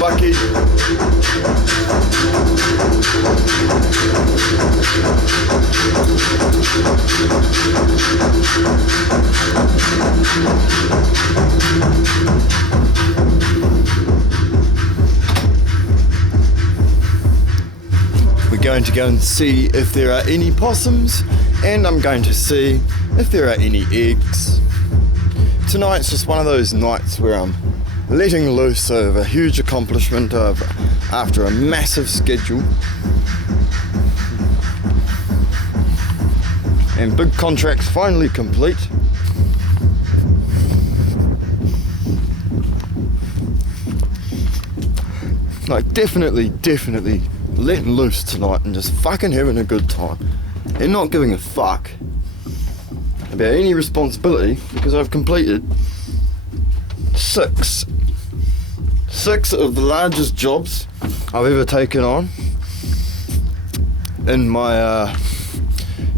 Bucky. We're going to go and see if there are any possums, and I'm going to see if there are any eggs. Tonight's just one of those nights where I'm letting loose of a huge accomplishment after a massive schedule and big contracts finally complete. Like definitely letting loose tonight and just fucking having a good time and not giving a fuck about any responsibility, because I've completed six of the largest jobs I've ever taken on in my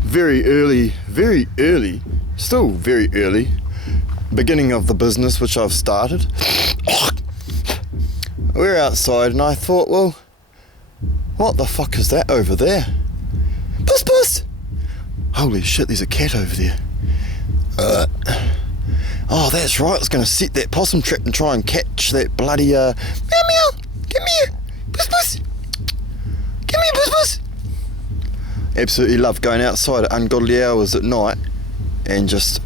very early beginning of the business which I've started. We're outside and I thought, well, what the fuck is that over there? Puss puss! Holy shit, there's a cat over there. Oh, that's right, I was going to set that possum trap and try and catch that bloody, meow meow, come here, puss puss, come here, puss puss. Absolutely love going outside at ungodly hours at night and just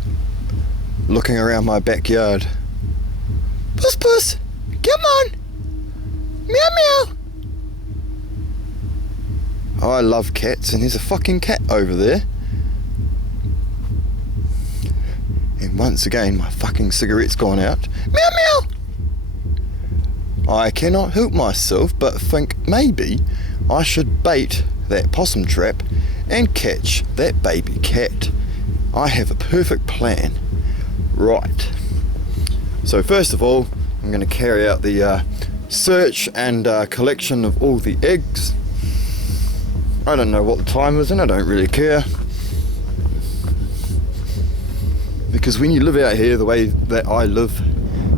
looking around my backyard. Puss puss, come on, meow meow. Oh, I love cats, and there's a fucking cat over there. And once again, my fucking cigarette's gone out. Meow meow! I cannot help myself but think maybe I should bait that possum trap and catch that baby cat. I have a perfect plan. Right. So first of all, I'm going to carry out the search and collection of all the eggs. I don't know what the time is and I don't really care. Because when you live out here the way that I live,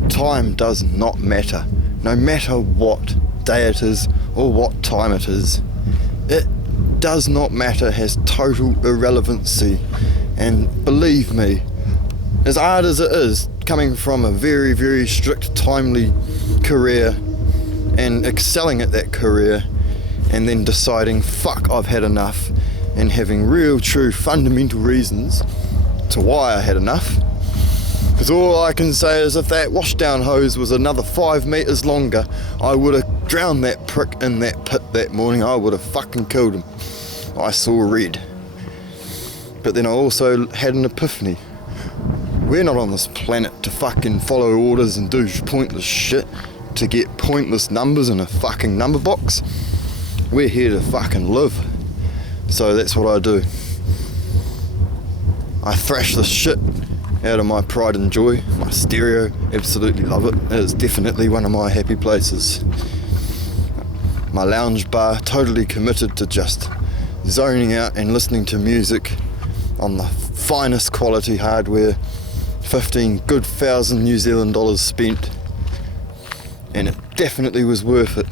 time does not matter. No matter what day it is or what time it is, it does not matter, has total irrelevancy. And believe me, as hard as it is, coming from a very, very strict, timely career and excelling at that career, and then deciding, fuck, I've had enough, and having real, true, fundamental reasons to why I had enough. Because all I can say is if that washdown hose was another 5 meters longer, I would have drowned that prick in that pit that morning. I would have fucking killed him. I saw red. But then I also had an epiphany. We're not on this planet to fucking follow orders and do pointless shit to get pointless numbers in a fucking number box. We're here to fucking live. So that's what I do. I thrash the shit out of my pride and joy. My stereo, absolutely love it. It is definitely one of my happy places. My lounge bar, totally committed to just zoning out and listening to music on the finest quality hardware. 15 good thousand New Zealand dollars spent, and it definitely was worth it.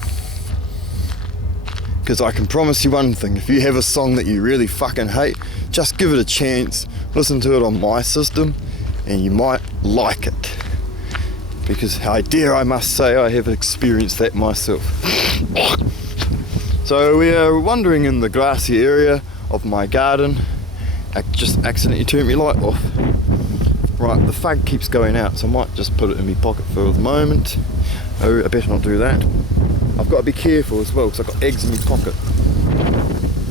Because I can promise you one thing, if you have a song that you really fucking hate, just give it a chance, listen to it on my system, and you might like it. Because I must say, I have experienced that myself. So we are wandering in the grassy area of my garden. I just accidentally turned my light off. Right, the fag keeps going out, so I might just put it in my pocket for the moment. Oh, I better not do that. I've got to be careful as well, because I've got eggs in my pocket.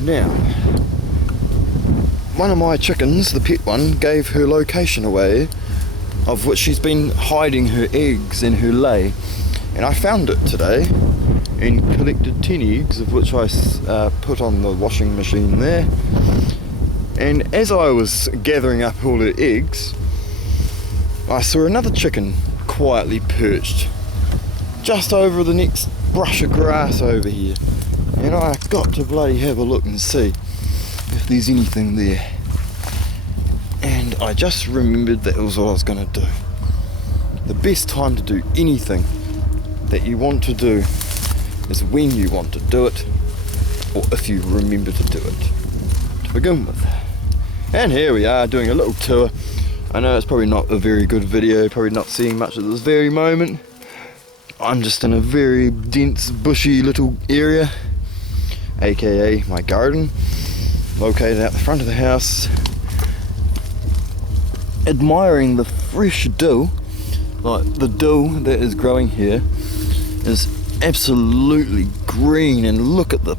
Now, one of my chickens, the pet one, gave her location away, of which she's been hiding her eggs in her lay. And I found it today and collected 10 eggs, of which I put on the washing machine there. And as I was gathering up all her eggs, I saw another chicken quietly perched just over the next brush of grass over here, and I got to bloody have a look and see if there's anything there. And I just remembered that was what I was going to do. The best time to do anything that you want to do is when you want to do it, or if you remember to do it to begin with. And here we are doing a little tour. I know it's probably not a very good video, probably not seeing much at this very moment. I'm just in a very dense, bushy little area, aka my garden, located out the front of the house, admiring the fresh dill. Like, the dill that is growing here is absolutely green, and look at the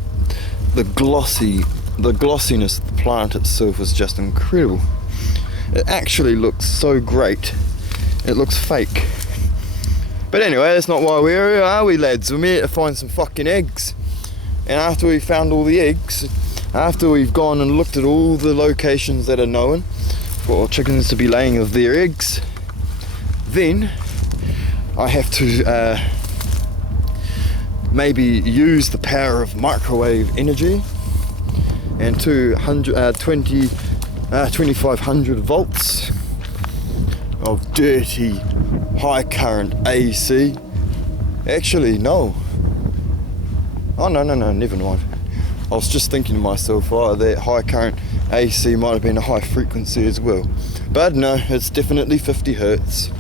glossiness of the plant itself is just incredible. It actually looks so great, it looks fake. But anyway, that's not why we're here, are we, lads? We're here to find some fucking eggs. And after we found all the eggs, after we've gone and looked at all the locations that are known for chickens to be laying of their eggs, then I have to maybe use the power of microwave energy and 2500 volts of dirty high current AC. Actually, no. Oh, no, never mind. I was just thinking to myself, oh, that high current AC might have been a high frequency as well. But no, it's definitely 50 hertz.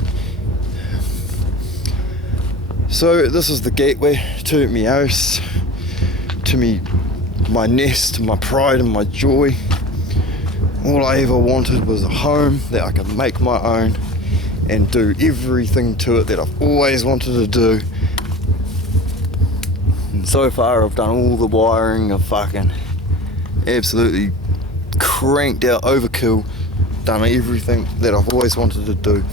So this is the gateway to my house, to my nest, my pride and my joy. All I ever wanted was a home that I could make my own and do everything to it that I've always wanted to do. And so far I've done all the wiring, I've fucking absolutely cranked out overkill, done everything that I've always wanted to do.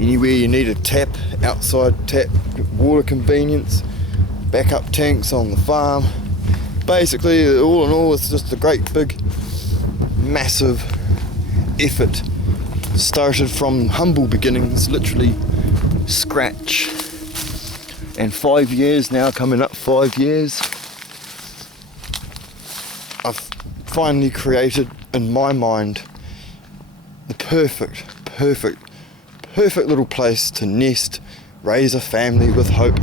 Anywhere you need a tap, outside tap, water convenience, backup tanks on the farm. Basically, all in all, it's just a great big, massive effort. Started from humble beginnings, literally scratch. And 5 years now, coming up 5 years, I've finally created, in my mind, the perfect little place to nest, raise a family with hope.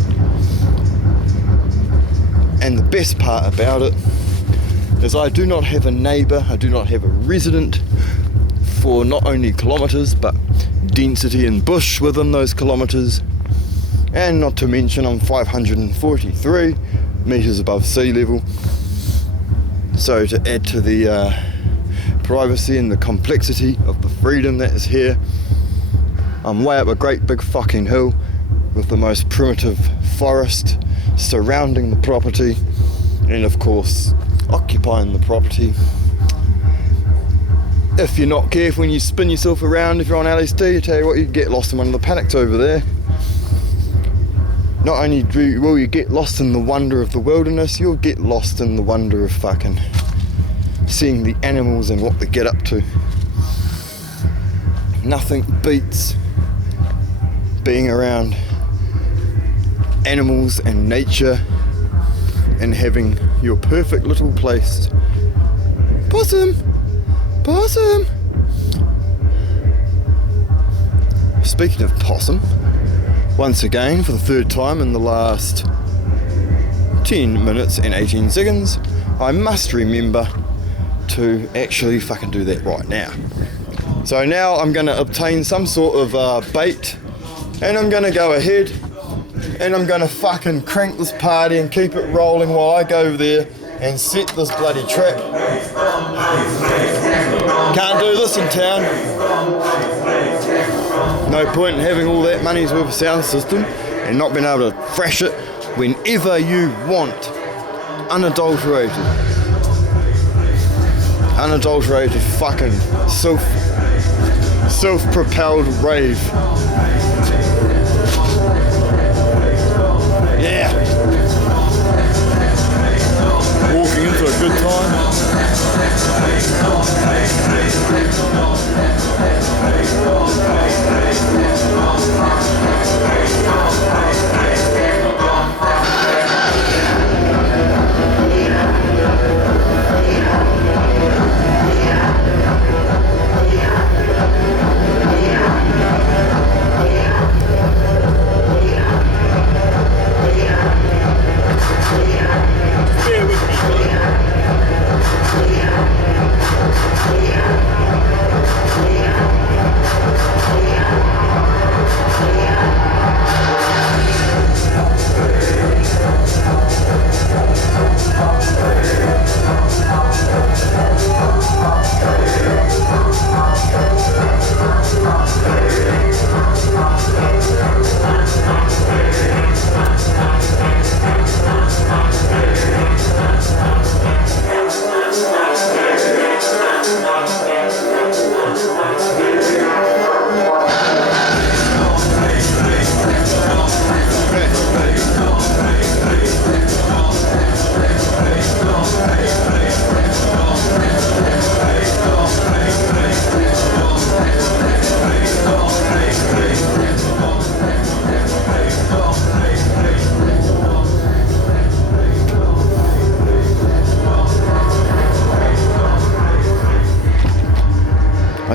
And the best part about it is I do not have a neighbour, I do not have a resident for not only kilometres but density and bush within those kilometres. And not to mention I'm 543 metres above sea level. So to add to the privacy and the complexity of the freedom that is here, I'm way up a great big fucking hill with the most primitive forest surrounding the property, and of course occupying the property. If you're not careful when you spin yourself around, if you're on LSD, I tell you what, you get lost in one of the paddocks over there. Not only will you get lost in the wonder of the wilderness, you'll get lost in the wonder of fucking seeing the animals and what they get up to. Nothing beats being around animals and nature and having your perfect little place. Possum! Possum! Speaking of possum, once again, for the third time in the last 10 minutes and 18 seconds, I must remember to actually fucking do that right now. So now I'm going to obtain some sort of bait, and I'm going to go ahead and I'm going to fucking crank this party and keep it rolling while I go over there and set this bloody trap. Can't do this in town. No point in having all that money's worth of sound system and not being able to thrash it whenever you want. Unadulterated fucking self-propelled rave. Yeah. Walking into a good time.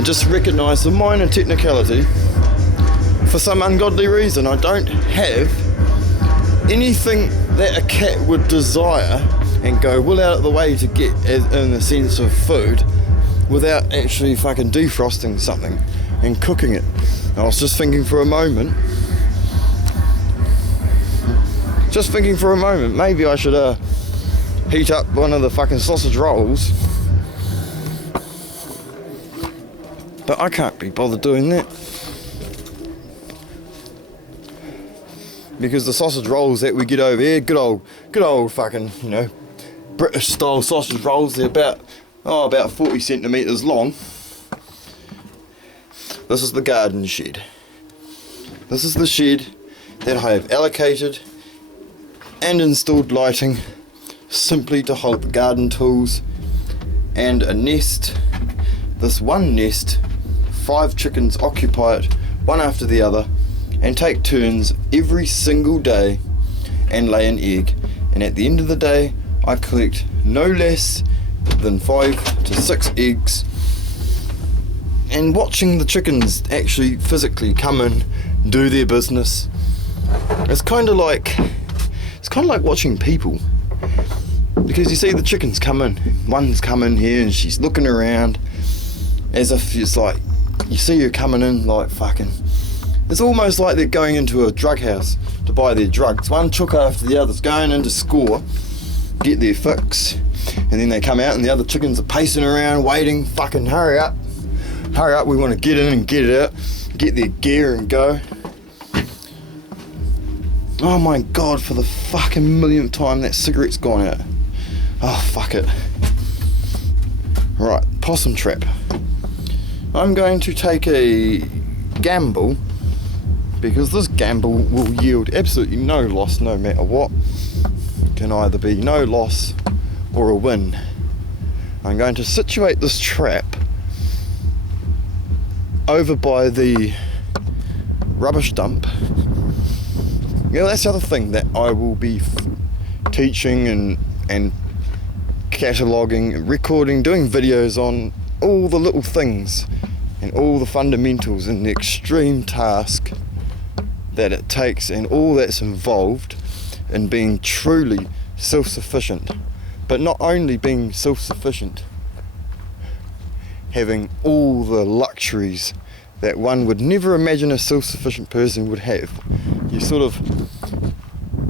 just recognise the minor technicality. For some ungodly reason, I don't have anything that a cat would desire and go well out of the way to get in the sense of food without actually fucking defrosting something and cooking it. And I was just thinking for a moment, maybe I should heat up one of the fucking sausage rolls. But I can't be bothered doing that. Because the sausage rolls that we get over here, good old fucking, you know, British style sausage rolls, they're about 40 centimetres long. This is the garden shed. This is the shed that I have allocated and installed lighting simply to hold the garden tools and a nest. This one nest, 5 chickens occupy it, one after the other, and take turns every single day and lay an egg. And at the end of the day, I collect no less than 5 to 6 eggs. And watching the chickens actually physically come in, do their business, it's kind of like watching people. Because you see the chickens come in, one's come in here and she's looking around as if it's like, you see her coming in like fucking, it's almost like they're going into a drug house to buy their drugs. One chook after the other's going in to score, get their fix, and then they come out and the other chickens are pacing around waiting, fucking hurry up, we want to get in and get it out, get their gear and go. Oh my god, for the fucking millionth time that cigarette's gone out. Oh fuck it. Right, possum trap. I'm going to take a gamble, because this gamble will yield absolutely no loss no matter what. It can either be no loss or a win. I'm going to situate this trap over by the rubbish dump. You know, that's the other thing that I will be teaching and cataloguing and recording, doing videos on all the little things and all the fundamentals and the extreme task that it takes and all that's involved in being truly self-sufficient. But not only being self-sufficient, having all the luxuries that one would never imagine a self-sufficient person would have. You sort of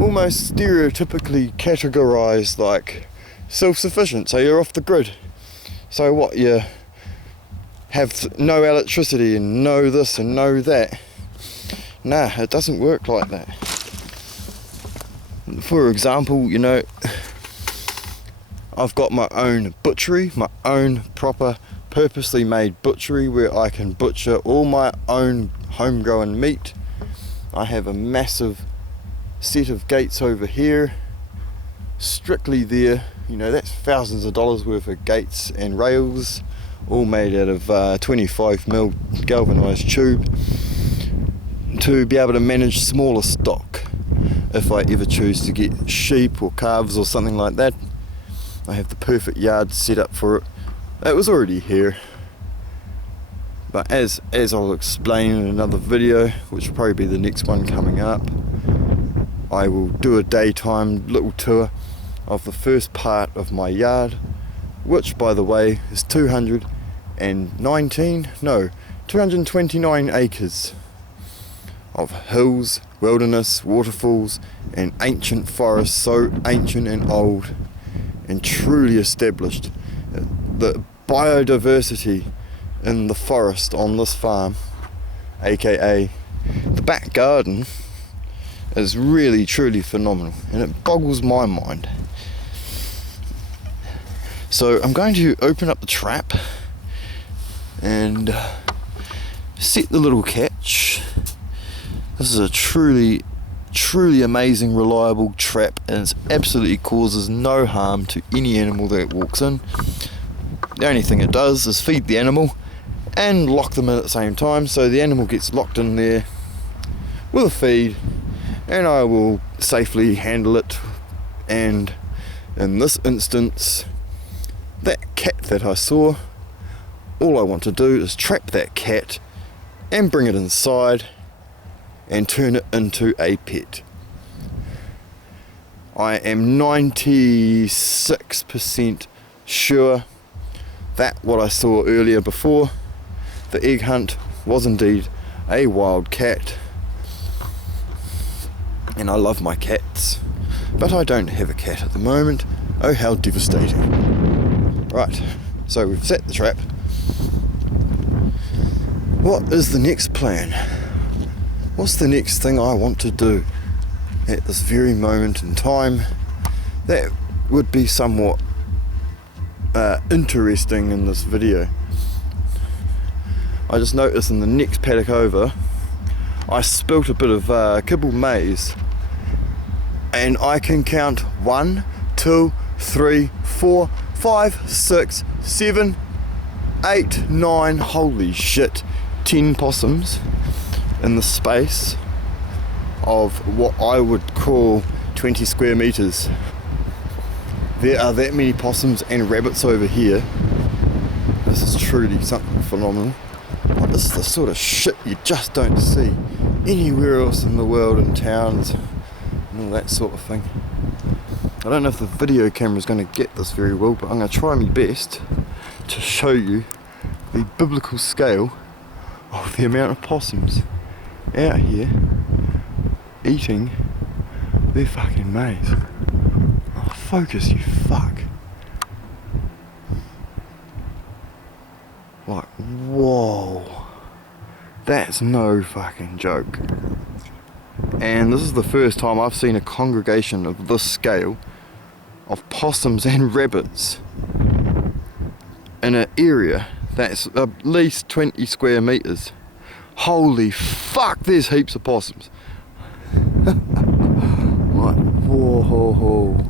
almost stereotypically categorised like self-sufficient, so you're off the grid. So what, you have no electricity and no this and no that? Nah, it doesn't work like that. For example, you know, I've got my own butchery, my own proper purposely made butchery where I can butcher all my own homegrown meat. I have a massive set of gates over here, strictly there, you know, that's thousands of dollars worth of gates and rails, all made out of 25mm galvanized tube, to be able to manage smaller stock if I ever choose to get sheep or calves or something like that. I have the perfect yard set up for it. It was already here, but as I'll explain in another video, which will probably be the next one coming up, I will do a daytime little tour of the first part of my yard, which by the way is 229 acres of hills, wilderness, waterfalls and ancient forests, so ancient and old and truly established. The biodiversity in the forest on this farm, aka the back garden, is really truly phenomenal, and it boggles my mind. So I'm going to open up the trap and set the little catch. This is a truly amazing, reliable trap, and it absolutely causes no harm to any animal that walks in. The only thing it does is feed the animal and lock them in at the same time, so the animal gets locked in there with a feed and I will safely handle it. And in this instance, that cat that I saw all I want to do is trap that cat and bring it inside and turn it into a pet. I am 96% sure that what I saw earlier before the egg hunt was indeed a wild cat. And I love my cats, but I don't have a cat at the moment. Oh, how devastating. Right, so we've set the trap. What is the next plan? What's the next thing I want to do at this very moment in time that would be somewhat interesting in this video? I just noticed in the next paddock over I spilt a bit of kibble maize, and I can count 1, 2, 3, 4, 5, 6, 7, 8, 9, holy shit, 10 possums in the space of what I would call 20 square meters. There are that many possums and rabbits over here. This is truly something phenomenal. Like, this is the sort of shit you just don't see anywhere else in the world, in towns and all that sort of thing. I don't know if the video camera is going to get this very well, but I'm going to try my best to show you the biblical scale of the amount of possums out here eating their fucking maize. Oh, focus, you fuck. Like, whoa, that's no fucking joke. And this is the first time I've seen a congregation of this scale of possums and rabbits in an area that's at least 20 square meters. Holy fuck, there's heaps of possums. Like, whoa.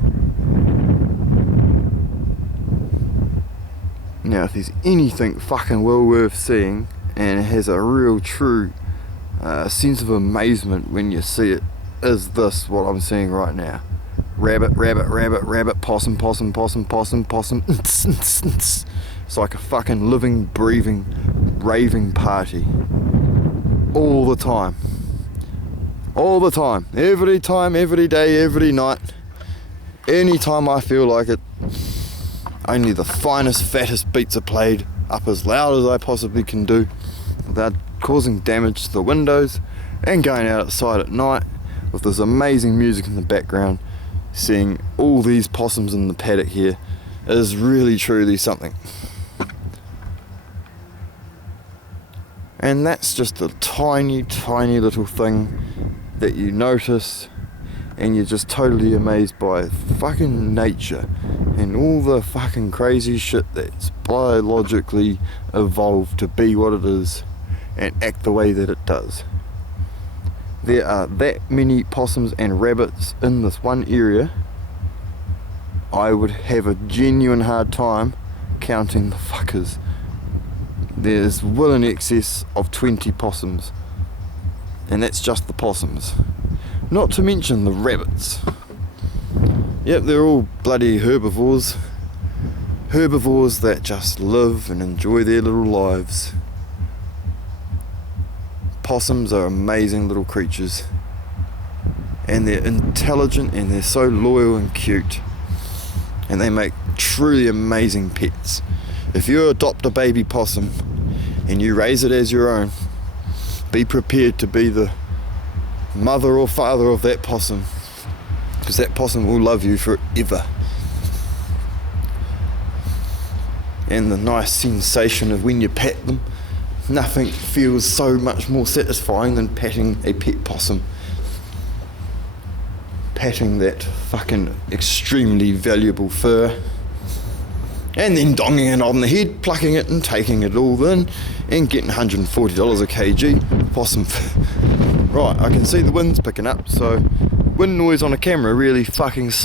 Now, if there's anything fucking well worth seeing, and it has a real true sense of amazement when you see it, is this, what I'm seeing right now. Rabbit, possum. It's like a fucking living, breathing, raving party. All the time. Every time, every day, every night. Anytime I feel like it. Only the finest, fattest beats are played up as loud as I possibly can do without causing damage to the windows, and going out outside at night with this amazing music in the background, seeing all these possums in the paddock here is really truly something. And that's just a tiny little thing that you notice, and you're just totally amazed by fucking nature and all the fucking crazy shit that's biologically evolved to be what it is and act the way that it does. There are that many possums and rabbits in this one area. I would have a genuine hard time counting the fuckers. There's well in excess of 20 possums, and that's just the possums. Not to mention the rabbits. Yep, they're all bloody herbivores. Herbivores that just live and enjoy their little lives. Possums are amazing little creatures. And they're intelligent, and they're so loyal and cute. And they make truly amazing pets. If you adopt a baby possum and you raise it as your own, be prepared to be the mother or father of that possum, because that possum will love you forever. And the nice sensation of when you pet them, nothing feels so much more satisfying than patting a pet possum. Patting that fucking extremely valuable fur, and then donging it on the head, plucking it and taking it all in, and getting $140 a kg possum fur. Right, I can see the wind's picking up, so wind noise on a camera really fucking sucks.